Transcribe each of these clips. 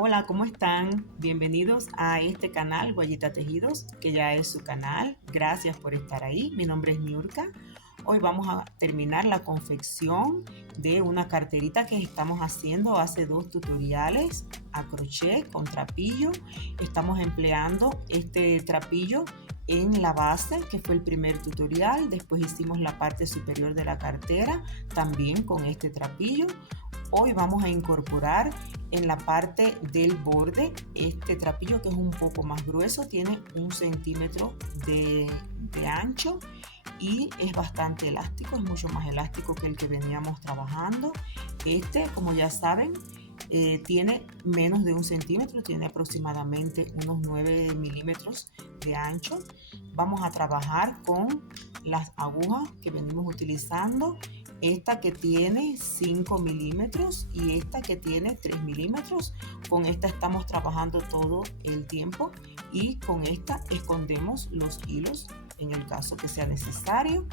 Hola, ¿cómo están? Bienvenidos a este canal, Guayita Tejidos, que ya es su canal. Gracias por estar ahí. Mi nombre es Niurka. Hoy vamos a terminar la confección de una carterita que estamos haciendo hace 2 tutoriales a crochet con trapillo. Estamos empleando este trapillo en la base, que fue el primer tutorial. Después hicimos la parte superior de la cartera, también con este trapillo. Hoy vamos a incorporar en la parte del borde este trapillo, que es un poco más grueso, tiene 1 centímetro de ancho y es bastante elástico, es mucho más elástico que el que veníamos trabajando. Este, como ya saben, tiene menos de 1 centímetro, tiene aproximadamente unos 9 milímetros de ancho. Vamos a trabajar con las agujas que venimos utilizando, esta que tiene 5 milímetros y esta que tiene 3 milímetros. Con esta estamos trabajando todo el tiempo y con esta escondemos los hilos en el caso que sea necesario.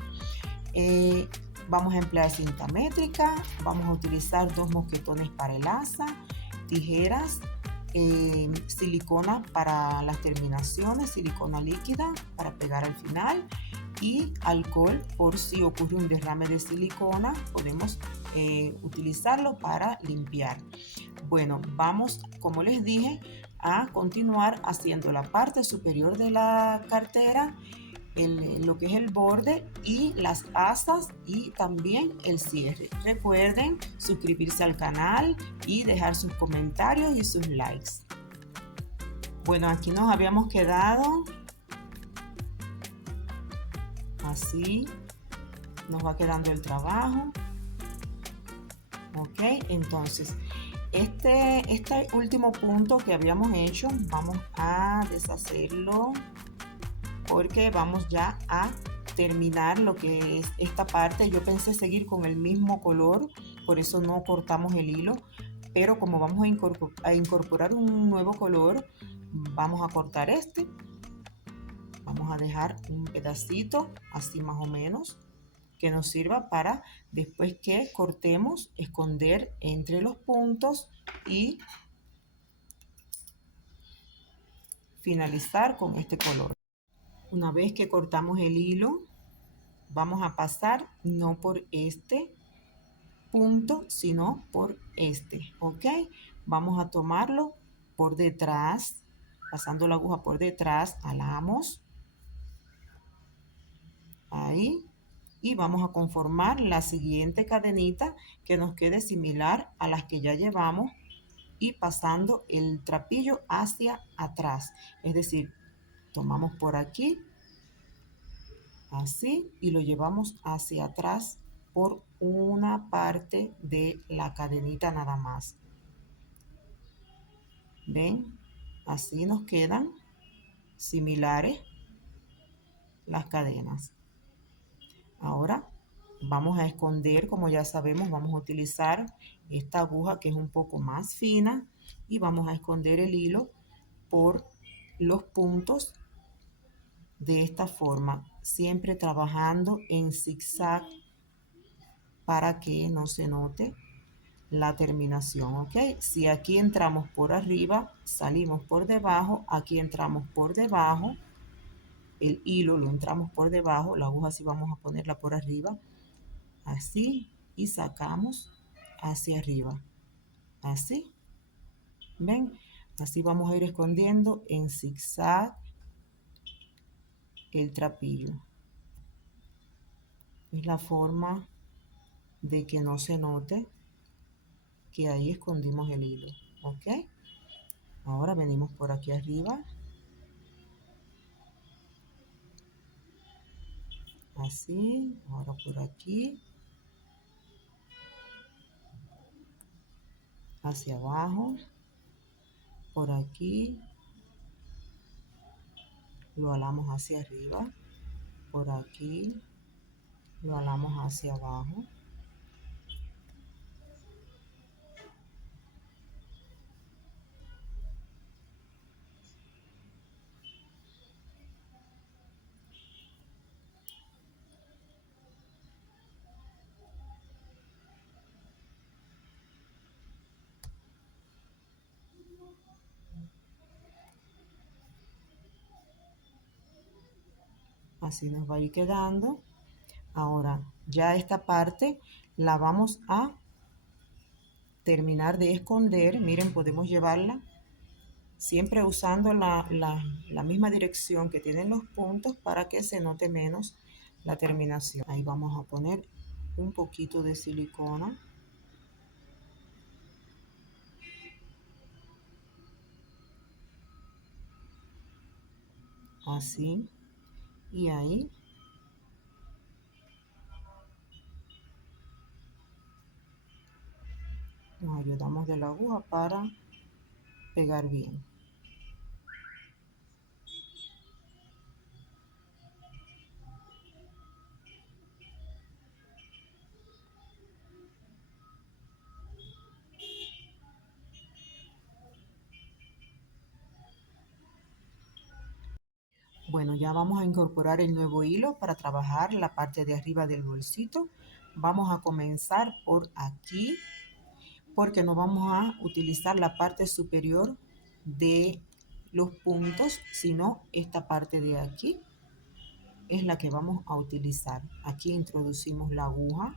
Vamos a emplear cinta métrica, vamos a utilizar 2 mosquetones para el asa, tijeras, silicona para las terminaciones, silicona líquida para pegar al final y alcohol por si ocurre un derrame de silicona, podemos utilizarlo para limpiar. Bueno, vamos, como les dije, a continuar haciendo la parte superior de la cartera, lo que es el borde y las asas y también el cierre. Recuerden suscribirse al canal y dejar sus comentarios y sus likes. Bueno, aquí nos habíamos quedado así, nos va quedando el trabajo. Ok, entonces este último punto que habíamos hecho vamos a deshacerlo porque vamos ya a terminar lo que es esta parte. Yo pensé seguir con el mismo color, por eso no cortamos el hilo, pero como vamos a incorporar un nuevo color, vamos a cortar este. Vamos a dejar un pedacito así más o menos que nos sirva para después que cortemos esconder entre los puntos y finalizar con este color. Una vez que cortamos el hilo, vamos a pasar no por este punto, sino por este, ¿ok? Vamos a tomarlo por detrás, pasando la aguja por detrás, alamos, ahí, y vamos a conformar la siguiente cadenita que nos quede similar a las que ya llevamos y pasando el trapillo hacia atrás, es decir, tomamos por aquí así y lo llevamos hacia atrás por una parte de la cadenita nada más. ¿Ven? Así nos quedan similares las cadenas. Ahora vamos a esconder, como ya sabemos, vamos a utilizar esta aguja que es un poco más fina y vamos a esconder el hilo por los puntos de esta forma, siempre trabajando en zigzag para que no se note la terminación, ¿ok? Si aquí entramos por arriba, salimos por debajo, aquí entramos por debajo, el hilo lo entramos por debajo, la aguja sí vamos a ponerla por arriba, así, y sacamos hacia arriba, así, ¿ven? Así vamos a ir escondiendo en zigzag el trapillo. Es la forma de que no se note que ahí escondimos el hilo, ¿ok? Ahora venimos por aquí arriba, así, ahora por aquí, hacia abajo, por aquí, lo alamos hacia arriba, por aquí, lo alamos hacia abajo. Así nos va a ir quedando. Ahora, ya esta parte la vamos a terminar de esconder. Miren, podemos llevarla siempre usando la misma dirección que tienen los puntos para que se note menos la terminación. Ahí vamos a poner un poquito de silicona. Así. Y ahí. Nos ayudamos de la aguja para pegar bien. Bueno, ya vamos a incorporar el nuevo hilo para trabajar la parte de arriba del bolsito. Vamos a comenzar por aquí, porque no vamos a utilizar la parte superior de los puntos, sino esta parte de aquí es la que vamos a utilizar. Aquí introducimos la aguja.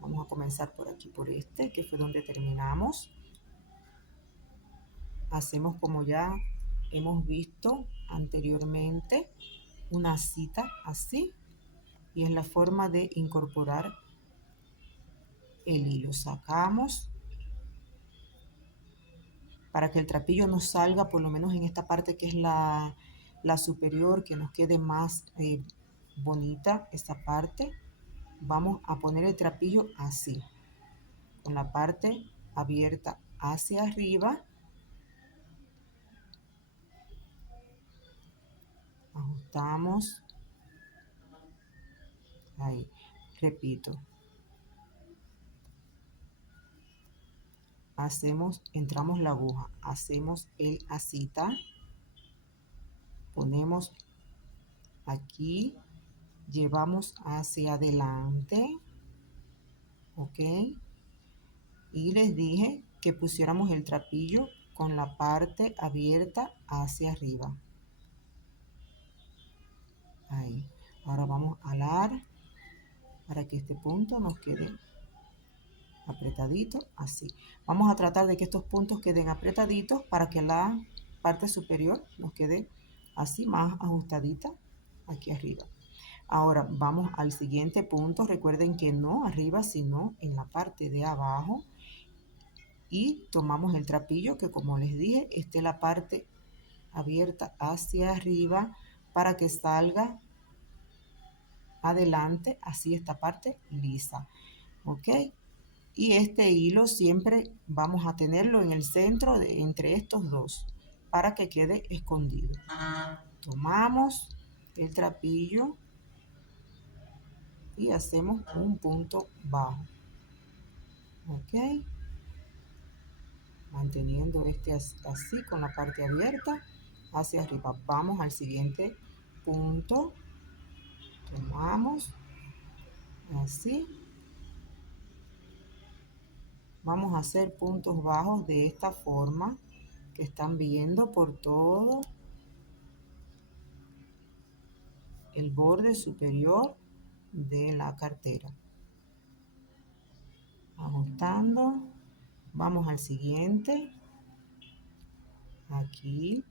Vamos a comenzar por aquí, por este, que fue donde terminamos. Hacemos como ya hemos visto anteriormente, una cita así, y es la forma de incorporar el hilo. Sacamos para que el trapillo nos salga por lo menos en esta parte que es la superior, que nos quede más bonita esta parte. Vamos a poner el trapillo así, con la parte abierta hacia arriba. Ajustamos. Ahí, repito. Hacemos, entramos la aguja, hacemos el asita, ponemos aquí, llevamos hacia adelante, ok, y les dije que pusiéramos el trapillo con la parte abierta hacia arriba. Ahí. Ahora vamos a alar para que este punto nos quede apretadito, así. Vamos a tratar de que estos puntos queden apretaditos para que la parte superior nos quede así más ajustadita aquí arriba. Ahora vamos al siguiente punto. Recuerden que no arriba, sino en la parte de abajo. Y tomamos el trapillo que, como les dije, esté la parte abierta hacia arriba para que salga adelante, así esta parte lisa. ¿Ok? Y este hilo siempre vamos a tenerlo en el centro de entre estos dos para que quede escondido. Tomamos el trapillo y hacemos un punto bajo. Ok, manteniendo este así con la parte abierta hacia arriba. Vamos al siguiente punto. Tomamos así. Vamos a hacer puntos bajos de esta forma que están viendo por todo el borde superior de la cartera. Ajustando. Vamos al siguiente. Aquí.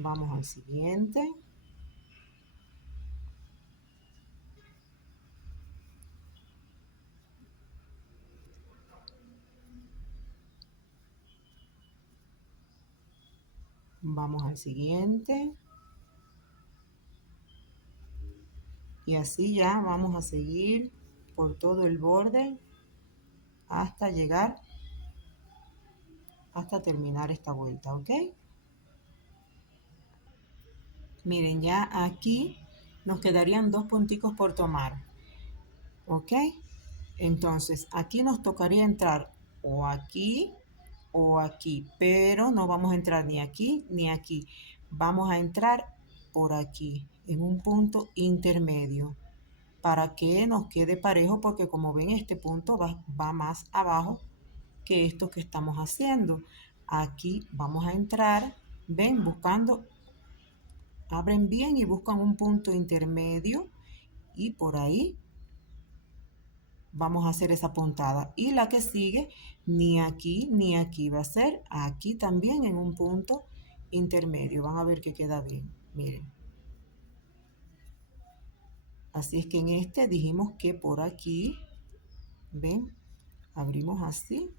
Vamos al siguiente. Vamos al siguiente. Y así ya vamos a seguir por todo el borde hasta llegar, hasta terminar esta vuelta, ¿ok? Miren, ya aquí nos quedarían dos punticos por tomar, ¿ok? Entonces, aquí nos tocaría entrar o aquí, pero no vamos a entrar ni aquí ni aquí. Vamos a entrar por aquí, en un punto intermedio, para que nos quede parejo, porque como ven, este punto va más abajo que esto que estamos haciendo. Aquí vamos a entrar, ven, buscando, abren bien y buscan un punto intermedio y por ahí vamos a hacer esa puntada. Y la que sigue, ni aquí va a ser, aquí también en un punto intermedio. Van a ver que queda bien, miren. Así es que en este dijimos que por aquí, ven, abrimos así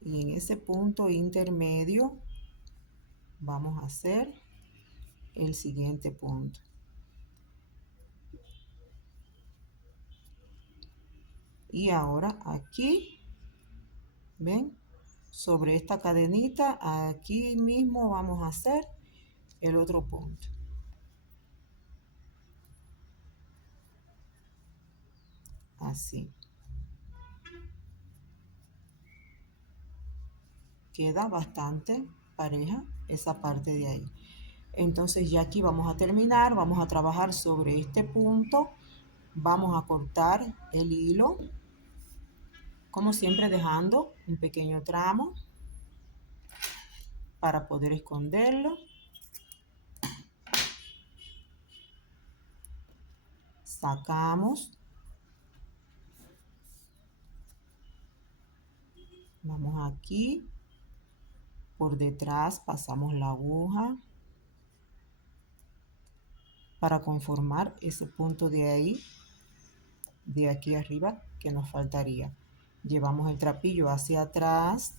y en ese punto intermedio vamos a hacer el siguiente punto. Y ahora aquí, ven, sobre esta cadenita, aquí mismo vamos a hacer el otro punto. Así. Queda bastante pareja esa parte de ahí. Entonces ya aquí vamos a terminar, vamos a trabajar sobre este punto, vamos a cortar el hilo, como siempre dejando un pequeño tramo para poder esconderlo. Sacamos, vamos aquí, por detrás pasamos la aguja para conformar ese punto de ahí, de aquí arriba, que nos faltaría. Llevamos el trapillo hacia atrás,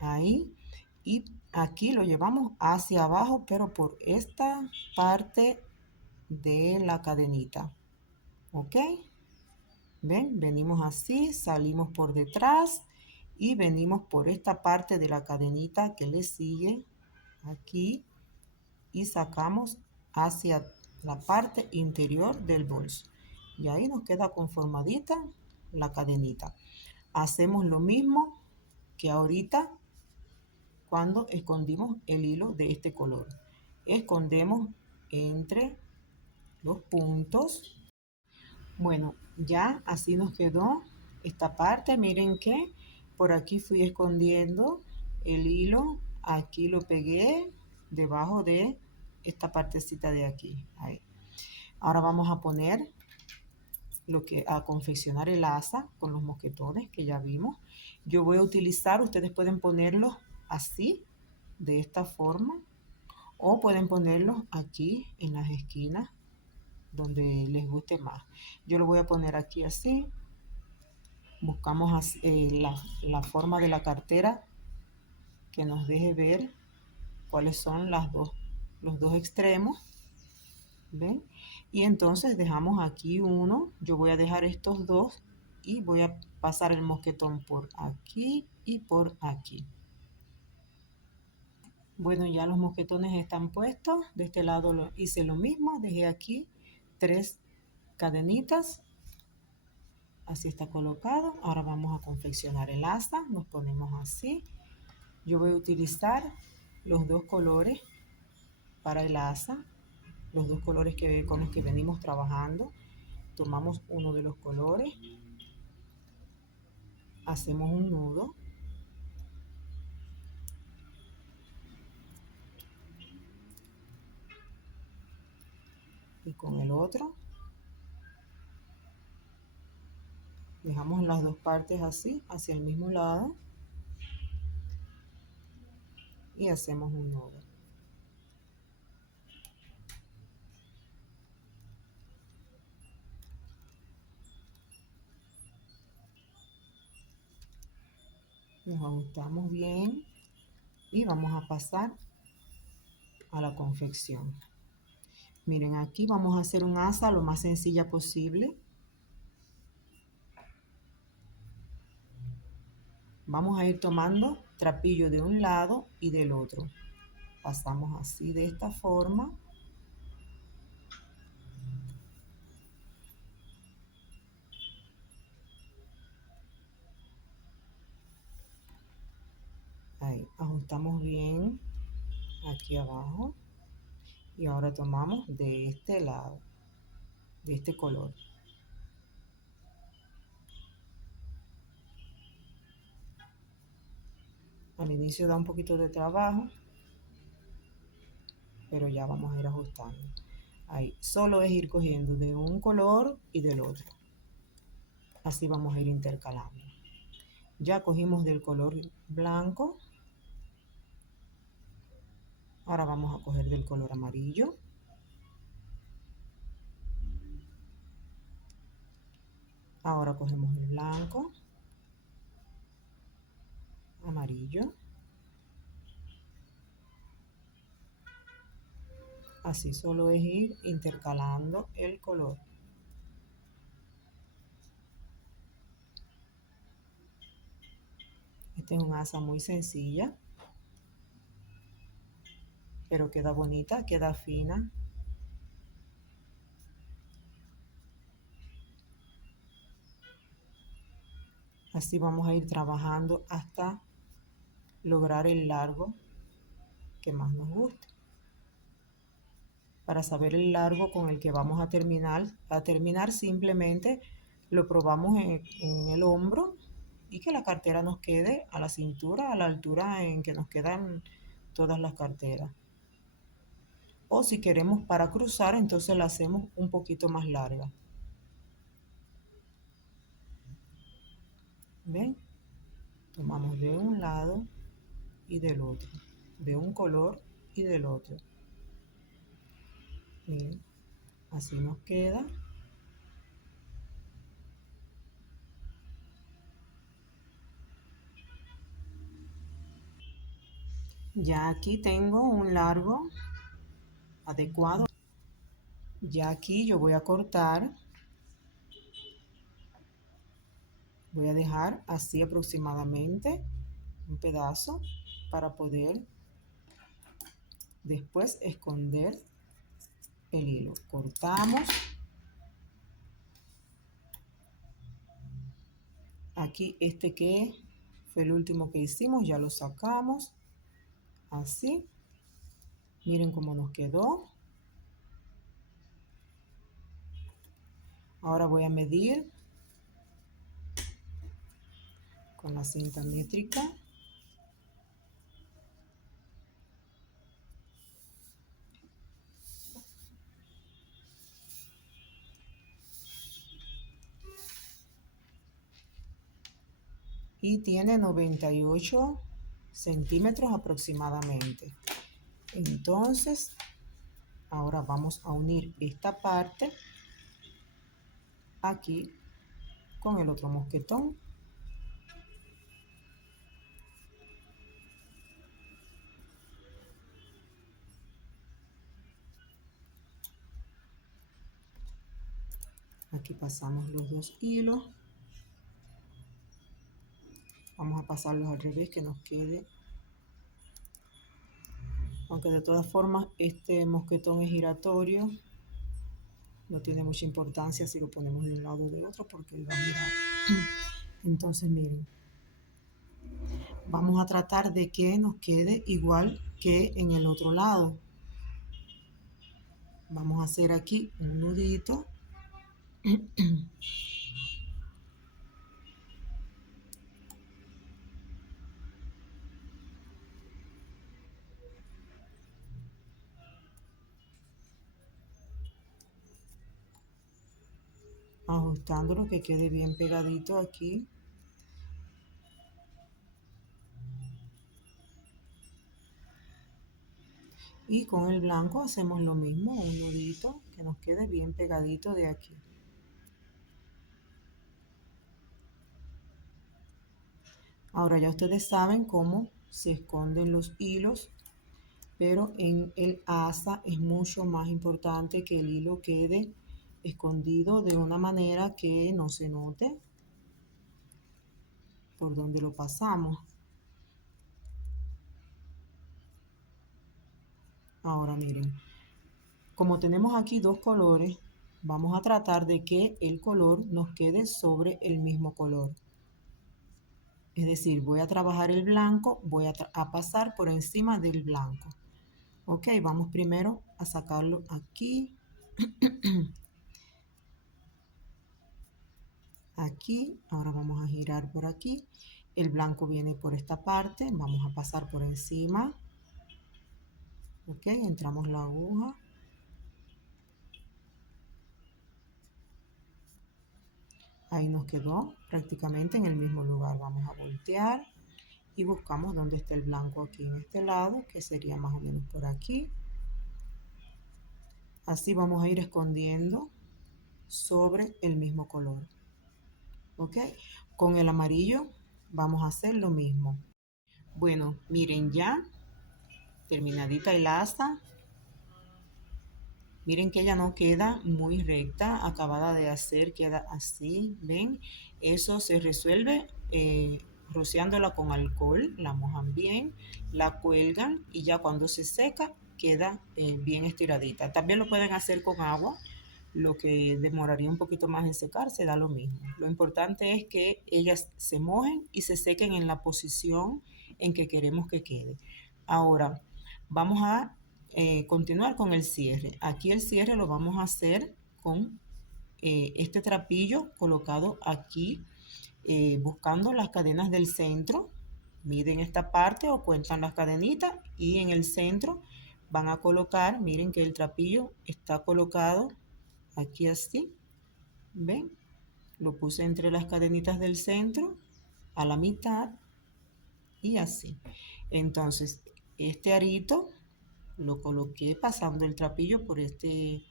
ahí, y aquí lo llevamos hacia abajo, pero por esta parte de la cadenita, ¿ok? ¿Ven? Venimos así, salimos por detrás y venimos por esta parte de la cadenita que le sigue aquí y sacamos hacia la parte interior del bolso. Y ahí nos queda conformadita la cadenita. Hacemos lo mismo que ahorita cuando escondimos el hilo de este color. Escondemos entre los puntos. Bueno, ya así nos quedó esta parte. Miren que por aquí fui escondiendo el hilo. Aquí lo pegué debajo de esta partecita de aquí. Ahí. Ahora vamos a poner a confeccionar el asa con los mosquetones que ya vimos. Yo voy a utilizar, ustedes pueden ponerlos así, de esta forma, o pueden ponerlos aquí en las esquinas donde les guste más. Yo lo voy a poner aquí así. Buscamos la forma de la cartera que nos deje ver cuáles son los dos extremos. ¿Ven? Y entonces dejamos aquí uno. Yo voy a dejar estos dos y voy a pasar el mosquetón por aquí y por aquí. Bueno, ya los mosquetones están puestos. De este lado hice lo mismo. Dejé aquí 3 cadenitas. Así está colocado. Ahora vamos a confeccionar el asa. Nos ponemos así. Yo voy a utilizar los dos colores para el asa. Los dos colores con los que venimos trabajando. Tomamos uno de los colores. Hacemos un nudo. Y con el otro dejamos las dos partes así, hacia el mismo lado. Y hacemos un nudo. Nos ajustamos bien y vamos a pasar a la confección. Miren, aquí vamos a hacer un asa lo más sencilla posible. Vamos a ir tomando trapillo de un lado y del otro. Pasamos así de esta forma. Ahí, ajustamos bien aquí abajo. Y ahora tomamos de este lado, de este color. Al inicio da un poquito de trabajo, pero ya vamos a ir ajustando. Ahí, solo es ir cogiendo de un color y del otro. Así vamos a ir intercalando. Ya cogimos del color blanco. Ahora vamos a coger del color amarillo. Ahora cogemos el blanco, amarillo. Así solo es ir intercalando el color. Esta es una asa muy sencilla, pero queda bonita, queda fina. Así vamos a ir trabajando hasta lograr el largo que más nos guste. Para saber el largo con el que vamos a terminar simplemente lo probamos en el hombro y que la cartera nos quede a la cintura, a la altura en que nos quedan todas las carteras. O si queremos para cruzar, entonces la hacemos un poquito más larga. ¿Ven? Tomamos de un lado y del otro, de un color y del otro. Miren, así nos queda. Ya aquí tengo un largo adecuado. Ya aquí yo voy a cortar. Voy a dejar así aproximadamente un pedazo para poder después esconder el hilo. Cortamos. Aquí este que fue el último que hicimos, ya lo sacamos. Así. Miren cómo nos quedó. Ahora voy a medir con la cinta métrica. Y tiene 98 centímetros aproximadamente. Entonces, ahora vamos a unir esta parte aquí con el otro mosquetón. Aquí pasamos los dos hilos. Vamos a pasarlos al revés que nos quede. Aunque de todas formas este mosquetón es giratorio. No tiene mucha importancia si lo ponemos de un lado o de otro porque él va a girar. Entonces miren. Vamos a tratar de que nos quede igual que en el otro lado. Vamos a hacer aquí un nudito. Ajustándolo que quede bien pegadito aquí. Y con el blanco hacemos lo mismo, un nudito que nos quede bien pegadito de aquí. Ahora ya ustedes saben cómo se esconden los hilos, pero en el asa es mucho más importante que el hilo quede escondido de una manera que no se note por donde lo pasamos. Ahora miren, como tenemos aquí dos colores, vamos a tratar de que el color nos quede sobre el mismo color. Es decir, voy a trabajar el blanco, voy a pasar por encima del blanco. Ok, vamos primero a sacarlo aquí. Aquí, ahora vamos a girar por aquí. El blanco viene por esta parte, vamos a pasar por encima. Ok, entramos la aguja. Ahí nos quedó prácticamente en el mismo lugar. Vamos a voltear y buscamos dónde está el blanco aquí en este lado, que sería más o menos por aquí. Así vamos a ir escondiendo sobre el mismo color. Ok, con el amarillo vamos a hacer lo mismo. Bueno, miren ya, terminadita el asa. Miren que ella no queda muy recta, acabada de hacer, queda así, ¿ven? Eso se resuelve rociándola con alcohol, la mojan bien, la cuelgan y ya cuando se seca queda bien estiradita. También lo pueden hacer con agua, lo que demoraría un poquito más en secarse, da lo mismo. Lo importante es que ellas se mojen y se sequen en la posición en que queremos que quede. Ahora, vamos a continuar con el cierre. Aquí el cierre lo vamos a hacer con este trapillo colocado aquí, buscando las cadenas del centro. Miden esta parte o cuentan las cadenitas y en el centro van a colocar, miren que el trapillo está colocado aquí así, ¿ven? Lo puse entre las cadenitas del centro, a la mitad y así. Entonces, este arito lo coloqué pasando el trapillo por este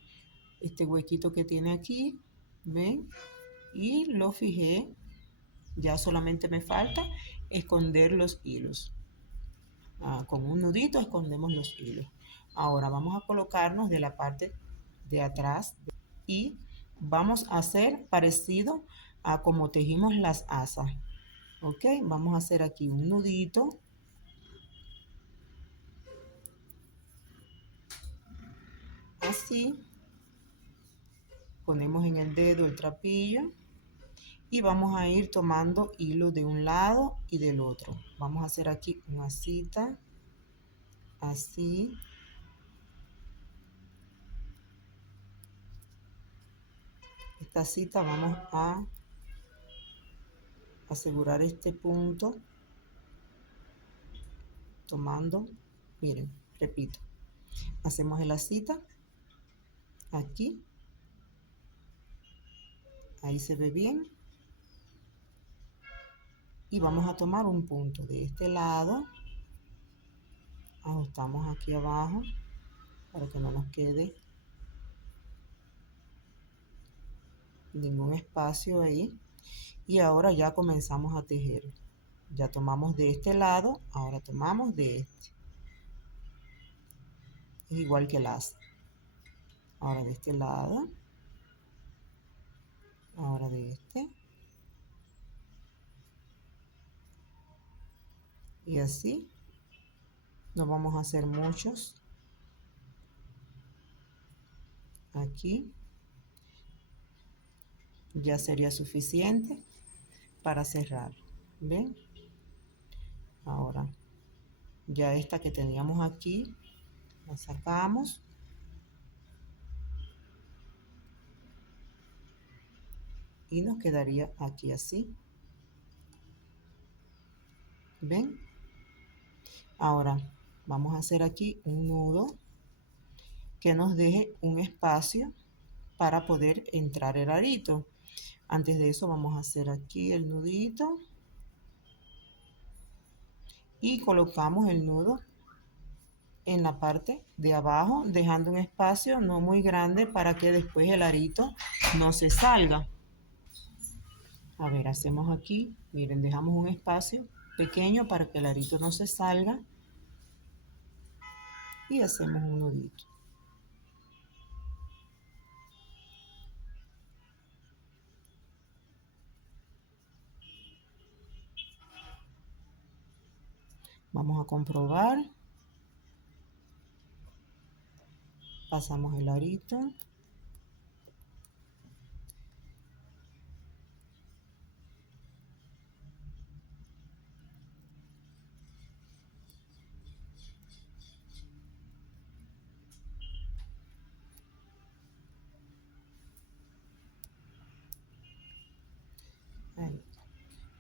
huequito que tiene aquí, ¿ven? Y lo fijé, ya solamente me falta esconder los hilos. Con un nudito escondemos los hilos. Ahora vamos a colocarnos de la parte de atrás y vamos a hacer parecido a como tejimos las asas. Ok, vamos a hacer aquí un nudito. Así, ponemos en el dedo el trapillo y vamos a ir tomando hilo de un lado y del otro. Vamos a hacer aquí una cita, así. Esta cita vamos a asegurar este punto tomando, miren, repito, hacemos la cita aquí, ahí se ve bien. Y vamos a tomar un punto de este lado, ajustamos aquí abajo para que no nos quede ningún espacio ahí. Y ahora ya comenzamos a tejer. Ya tomamos de este lado, ahora tomamos de este. Es igual que el asa. Ahora de este lado, ahora de este. Y así nos vamos a hacer muchos aquí. Ya sería suficiente para cerrar. ¿Ven? Ahora, ya esta que teníamos aquí, la sacamos. Y nos quedaría aquí así. ¿Ven? Ahora, vamos a hacer aquí un nudo que nos deje un espacio para poder entrar el arito. Antes de eso vamos a hacer aquí el nudito y colocamos el nudo en la parte de abajo, dejando un espacio no muy grande para que después el arito no se salga. A ver, hacemos aquí, miren, dejamos un espacio pequeño para que el arito no se salga y hacemos un nudito. Vamos a comprobar. Pasamos el arito.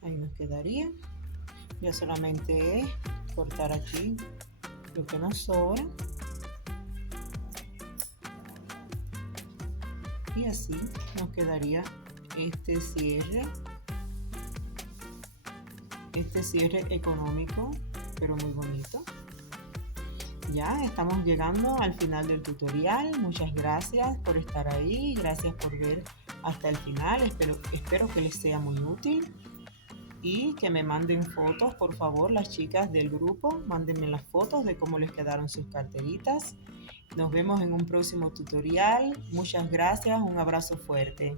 Ahí nos quedaría. Ya solamente es cortar aquí lo que nos sobra. Y así nos quedaría este cierre económico, pero muy bonito. Ya estamos llegando al final del tutorial. Muchas gracias por estar ahí, gracias por ver hasta el final. Espero que les sea muy útil y que me manden fotos, por favor, las chicas del grupo, mándenme las fotos de cómo les quedaron sus carteritas. Nos vemos en un próximo tutorial. Muchas gracias, un abrazo fuerte.